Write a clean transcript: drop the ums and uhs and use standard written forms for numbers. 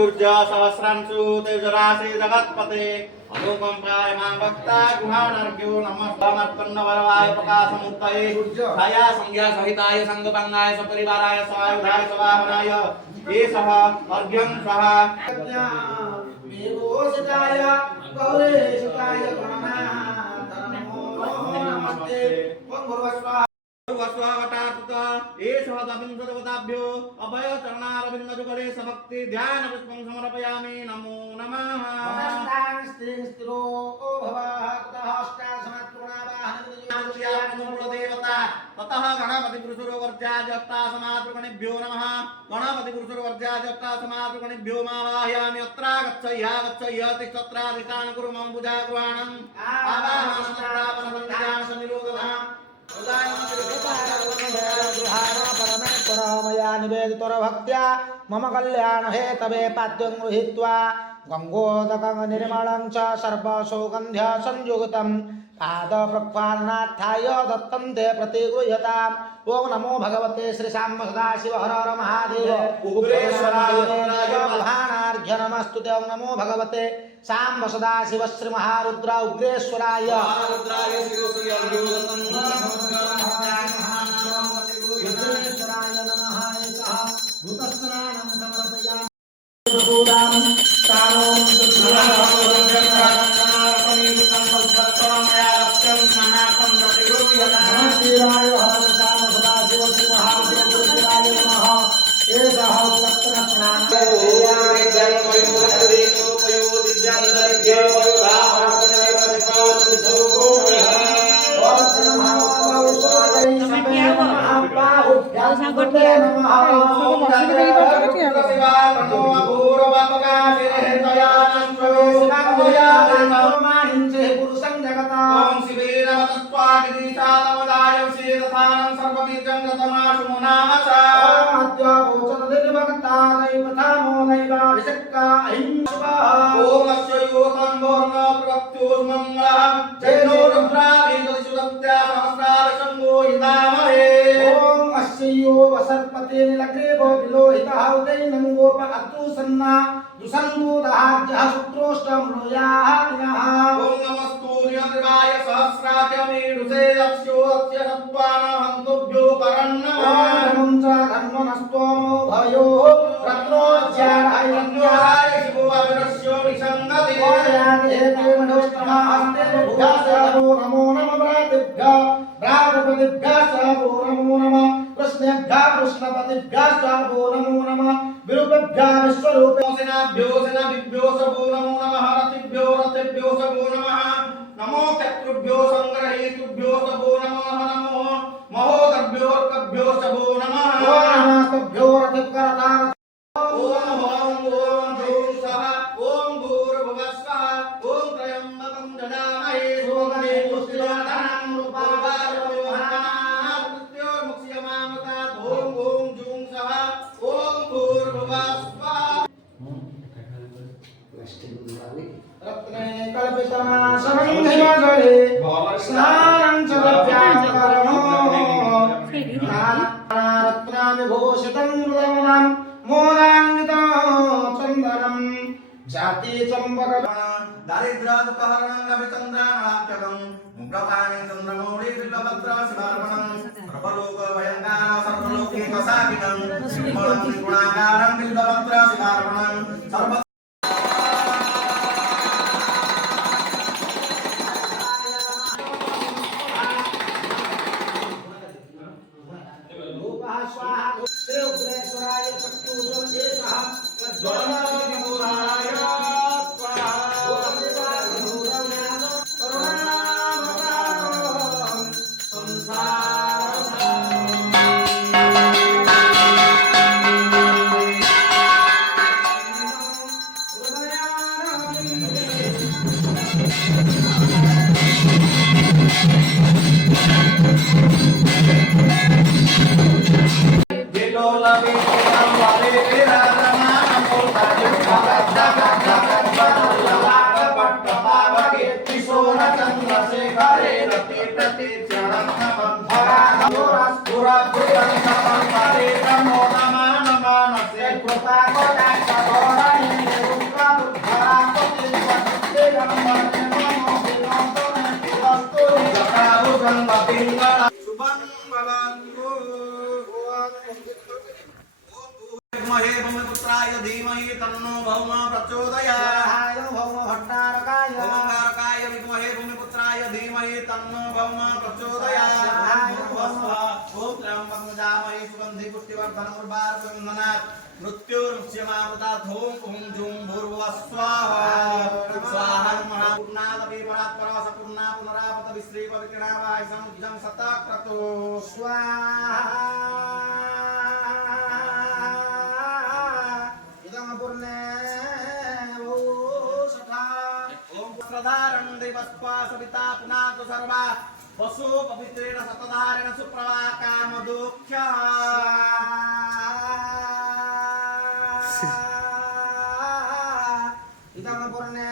सूर्य सहस्रांशु तेजराशि जगत्पते अनुकंपाय मां भक्ता गुहानर्घ्यो नमस्तामर्पन्न वरवाय प्रकाशमूर्तये छाया संज्ञा सहिताय संगपन्नाय सपरिवाराय सवायुधाय सवाहनाय एषः अर्घ्यं स्वाहा मेघोषिताय गौरेशिताय गणनाथनमो नमस्ते ओम भुर्वस्वाहा वस्वावटातुता एषः दविंशतिवताभ्यो अभय चरणारविन्दजुगले सभक्ति ध्यान पुष्पं समर्पयामि नमो नमः नमस्तां स्त्रो भवः ततः ततः गणपति पुरुषोर्वर्ज्याजत्ता समातृगणेभ्यो नमः गणपति पुरुषोर्वर्ज्याजत्ता समातृगणेभ्यो मावाहयामि अत्रा गच्छय्या गच्छय्य तिष्ठत्राधिष्ठान कुरु मम पूजा कुर्वाणम् आवाहनस्तापनसन्ध्यान सनिरोधः परमेश्वरमया निवेदितोर भक्त्या मम कल्याण हेतवे पाद्यं गृहीत्वा गंगोदकं निर्मलं च सर्वसौगन्ध्य संयुक्तं पाद प्रक्षालनार्थाय दत्तं ते प्रतिगृह्यताम् ओम नमो भगवते श्री शाम सदाशिव हर हर महादेव उग्रेश्वराय प्रधानार्घ्य नमस्तुते ओम नमो भगवते शाम सदाशिव श्री महारुद्र उग्रेश्वराय नमो चक्रुभ्यो संग्रहीतुभ्यो सबो नमः नमो महोदर्भ्यो सबो नमः नमस्तभ्यो रतिकरतार ओम सः ओम भूर्भुवस्वः ओम त्र्यंबकं ददामहे सोमने पुष्टिवर्धनं रूपारोहणामृत्योर्मुक्ष्यमामतात् ओम जूं सः ओम भूर्भुवस्वः रत्ने कल्पितमासमन्धिमजले स्नानं च लभ्याकरणो रत्नाविभूषितं हृदयं मोदान्वितं चन्दनं जाति चम्बक दारिद्र्य दुःखहरणं रविचन्द्राणाप्यकं मुग्धपाणि चन्द्रमौळि बिल्वपत्र शिवार्पणं सर्वलोक भयङ्कर सर्वलोकैकसाकिनं निर्मलं त्रिगुणाकारं बिल्वपत्र शिवार्पणं सर्व भूमिपुत्राय धीमहि तन्नो भौम प्रचोदयात् भौम भट्टारकाय भौमकारकाय विद्महे भूमिपुत्राय धीमहि तन्नो भौम प्रचोदयात् ओम त्र्यंबकं यजामहे सुगंधि पुष्टिवर्धनम् उर्वारुकमिन्दनात् मृत्युर्मुच्यमामृतात् ओम ओम जूं भूर्भुवः स्वाहा स्वाहा महापूर्णादपि परात्परवसपूर्णा पुनरापत विश्रीव विकिरणावाय समुज्जं सतक्रतो स्वाहा इदं पूर्णे वो सखा ओम प्रधारं देवस्वा सविता पुनातु सर्वा वसु पवित्रेण सतधारेण सुप्रभा कामदुःख्या इदं पूर्णे